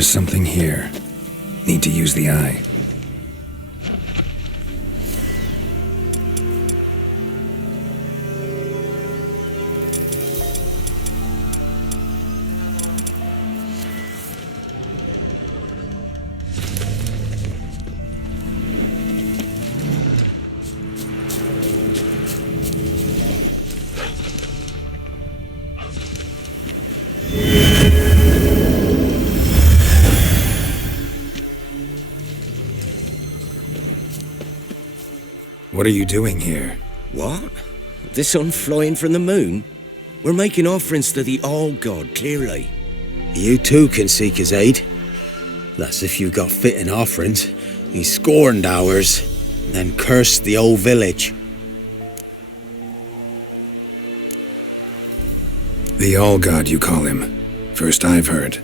There's something here. Need to use the eye. What are you doing here? What? The sun flying from the moon? We're making offerings to the All-God, clearly. You too can seek his aid. That's if you got fitting offerings. He scorned ours, then cursed the old village. The All-God, you call him. First I've heard.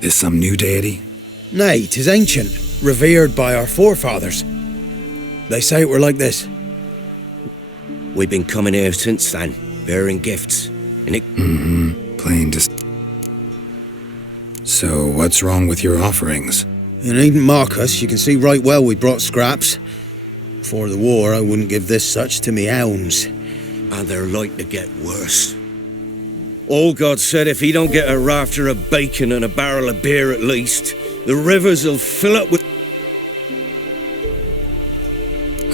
Is some new deity? Nay, 'tis ancient, revered by our forefathers. They say it were like this. We've been coming here since then, bearing gifts, and it... Plain just... So, what's wrong with your offerings? You needn't mock us, you can see right well we brought scraps. Before the war, I wouldn't give this such to me hounds. And they're like to get worse. All God said if he don't get a rafter of bacon and a barrel of beer at least, the rivers will fill up with...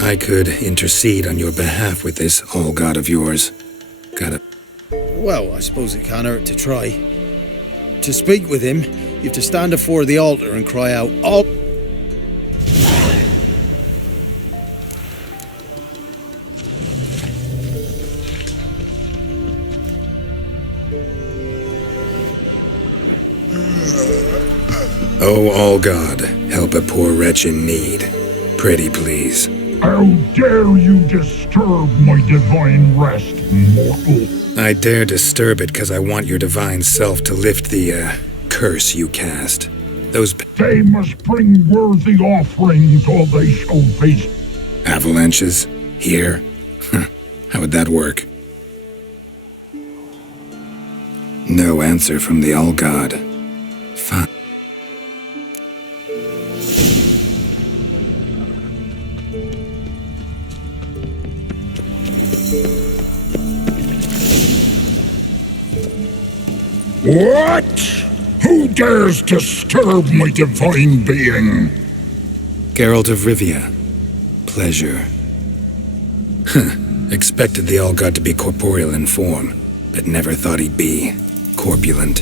I could intercede on your behalf with this All-God of yours. Well, I suppose it can't hurt to try. To speak with him, you have to stand afore the altar and cry out, "All..." Oh, All-God, help a poor wretch in need. Pretty please. How dare you disturb my divine rest, mortal? I dare disturb it because I want your divine self to lift the, curse you cast. Those... They must bring worthy offerings or they shall face... Avalanches? Here? How would that work? No answer from the All-God. Fine. What? Who dares disturb my divine being? Geralt of Rivia. Pleasure. Expected the All-God to be corporeal in form, but never thought he'd be corpulent.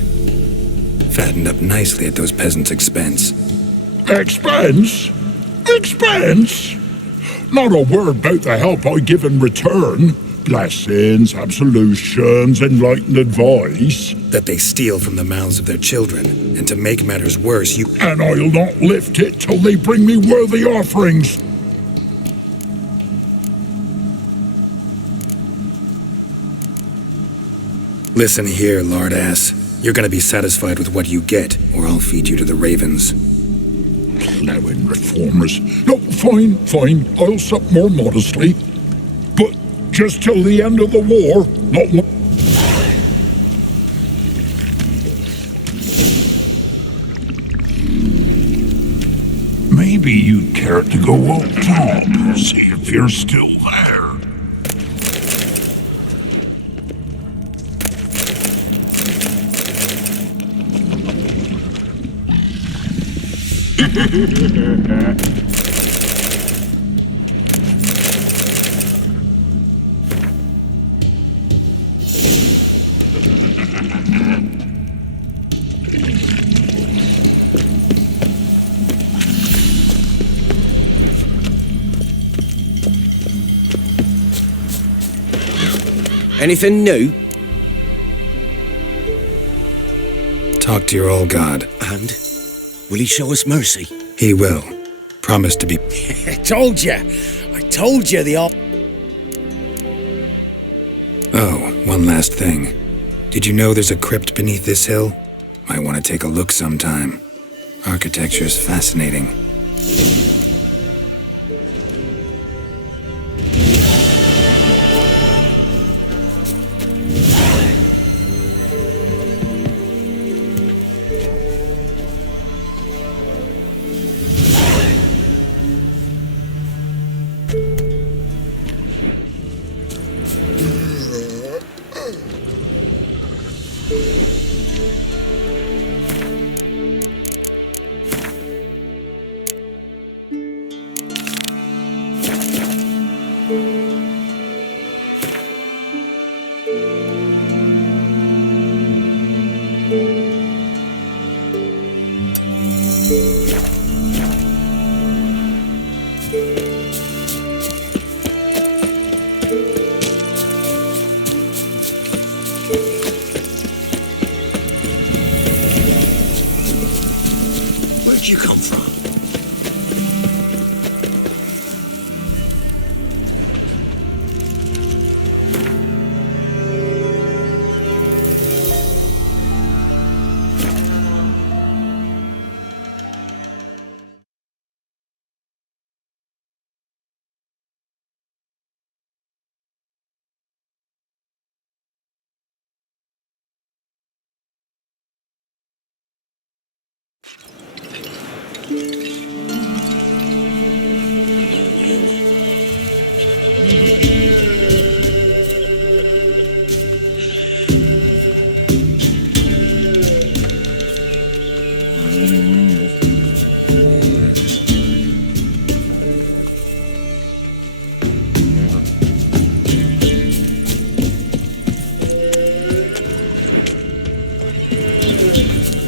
Fattened up nicely at those peasants' expense. Expense? Expense? Not a word about the help I give in return. Blessings, absolutions, enlightened advice. That they steal from the mouths of their children, and to make matters worse, you... And I'll not lift it till they bring me worthy offerings. Listen here, lard-ass. You're gonna be satisfied with what you get, or I'll feed you to the ravens. Plowing reformers. No, fine, I'll sup more modestly. But just till the end of the war, not one... Maybe you'd care to go up top, see if you're still there. Anything new? Talk to your All-God. And? Will he show us mercy? He will. Promise to be... I told you the all... Oh, one last thing. Did you know there's a crypt beneath this hill? Might want to take a look sometime. Architecture's fascinating. Where'd you come from?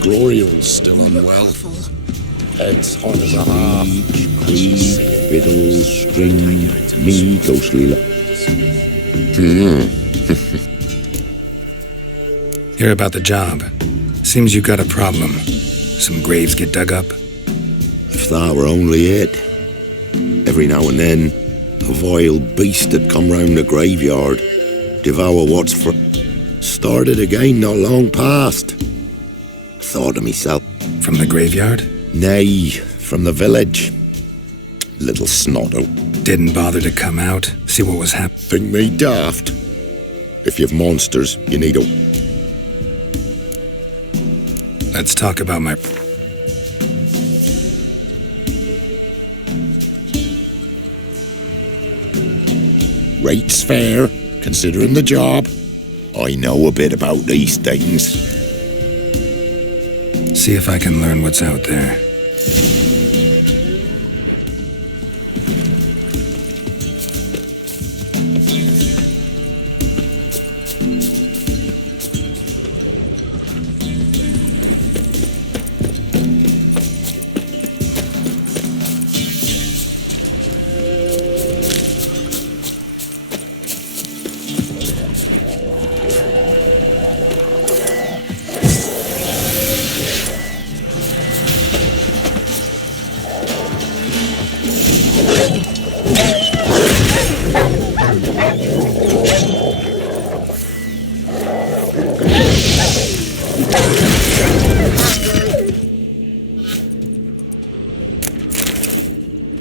Gloriel's still unwell. Head's hot as a half. Creed, fiddle, string, me, ghostly. Hear about the job. Seems you got a problem. Some graves get dug up. If that were only it. Every now and then, a vile beast had come round the graveyard, devour what's for. Started again not long past. Thought to myself. From the graveyard? Nay, from the village. Little snotto. Didn't bother to come out, see what was happening. Think me daft. If you've monsters, you need a. Let's talk about my... Rates fair, considering the job. I know a bit about these things. See if I can learn what's out there.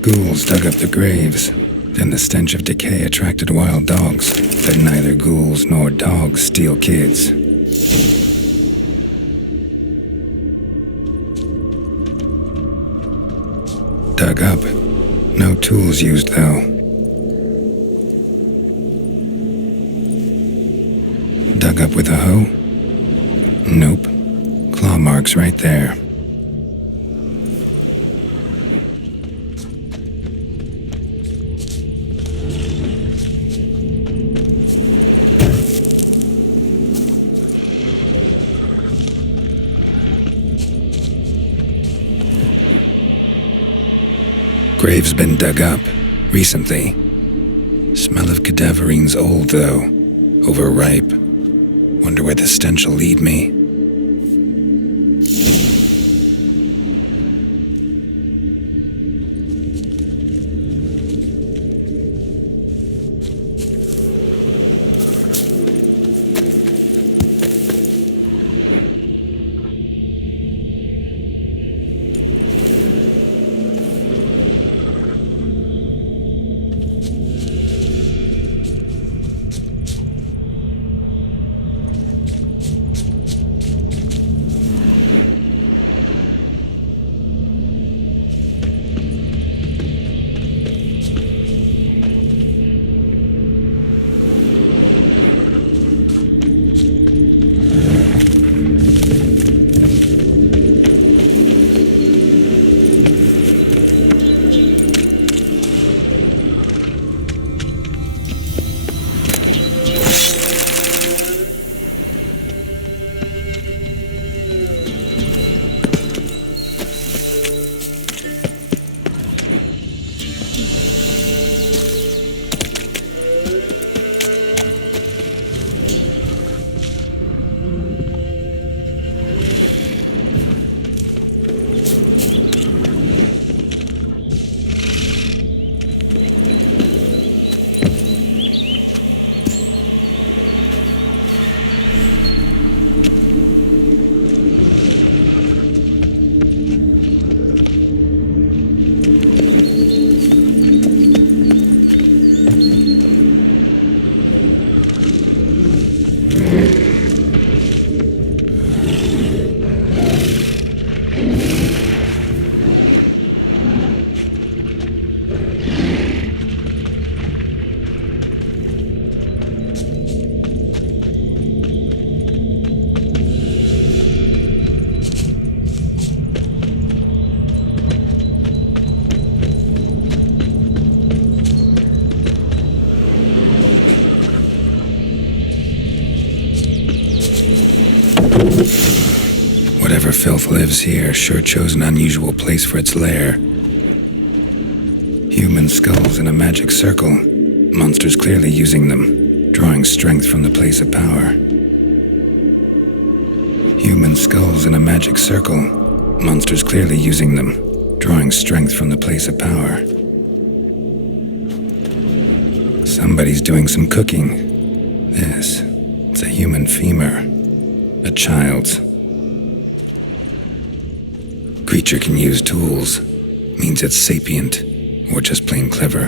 Ghouls dug up the graves. Then the stench of decay attracted wild dogs. But neither ghouls nor dogs steal kids. Dug up. No tools used, though. Dug up with a hoe? Nope. Claw marks right there. Grave's been dug up, recently. Smell of cadaverines old, though. Overripe. Wonder where the stench will lead me. Whatever filth lives here sure chose an unusual place for its lair. Human skulls in a magic circle. Monsters clearly using them, drawing strength from the place of power. Human skulls in a magic circle. Monsters clearly using them, drawing strength from the place of power. Somebody's doing some cooking. It's a human femur. A child's. Creature can use tools. Means it's sapient, or just plain clever.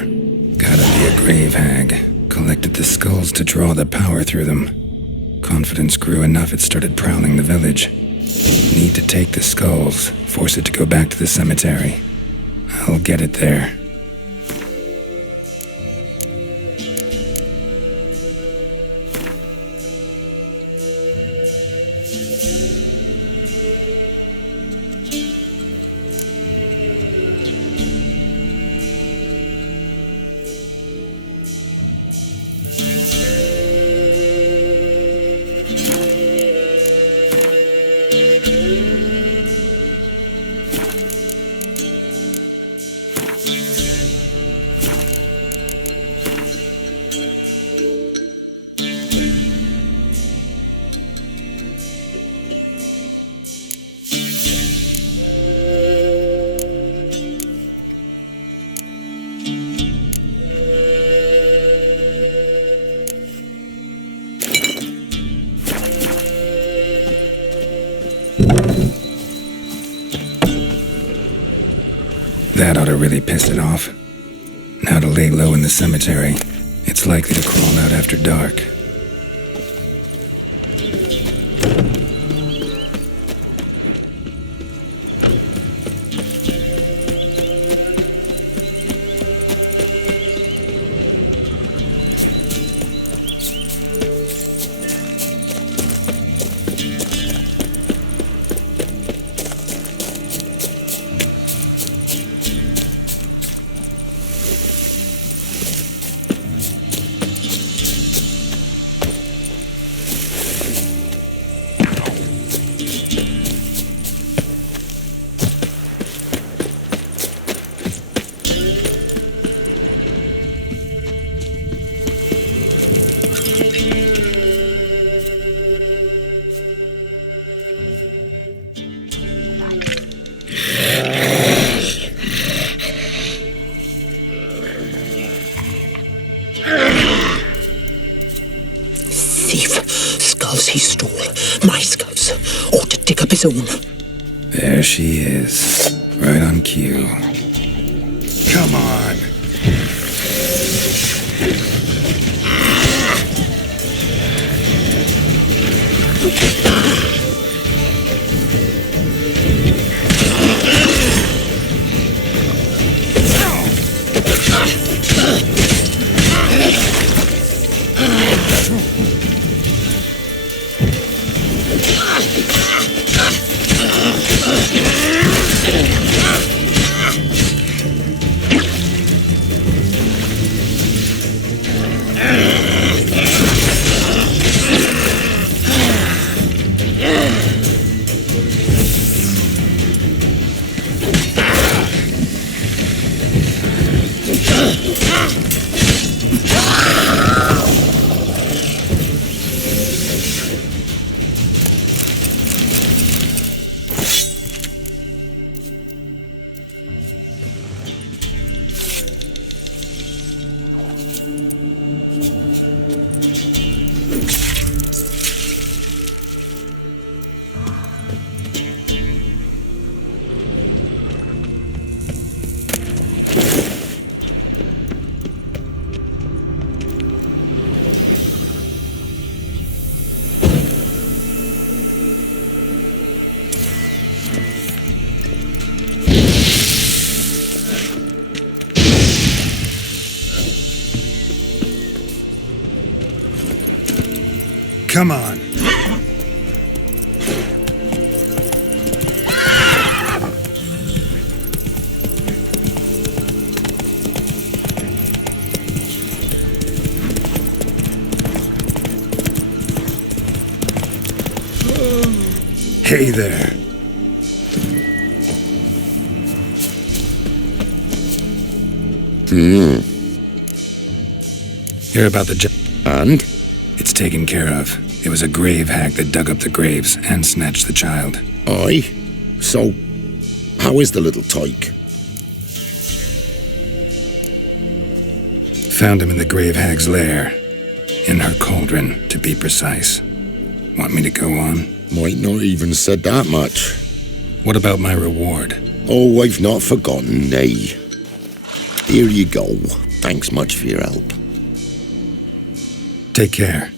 Gotta be a grave hag. Collected the skulls to draw the power through them. Confidence grew enough it started prowling the village. Need to take the skulls, force it to go back to the cemetery. I'll get it there. That ought to really piss it off. Now to lay low in the cemetery. It's likely to crawl out after dark. He stole my skulls. Ought to dig up his own. There she is, right on cue. Come on. Come on. Hey there. Hear about the And? It's taken care of. It was a grave hag that dug up the graves and snatched the child. Aye. So, how is the little tyke? Found him in the grave hag's lair. In her cauldron, to be precise. Want me to go on? Might not even said that much. What about my reward? Oh, I've not forgotten, nay. Here you go. Thanks much for your help. Take care.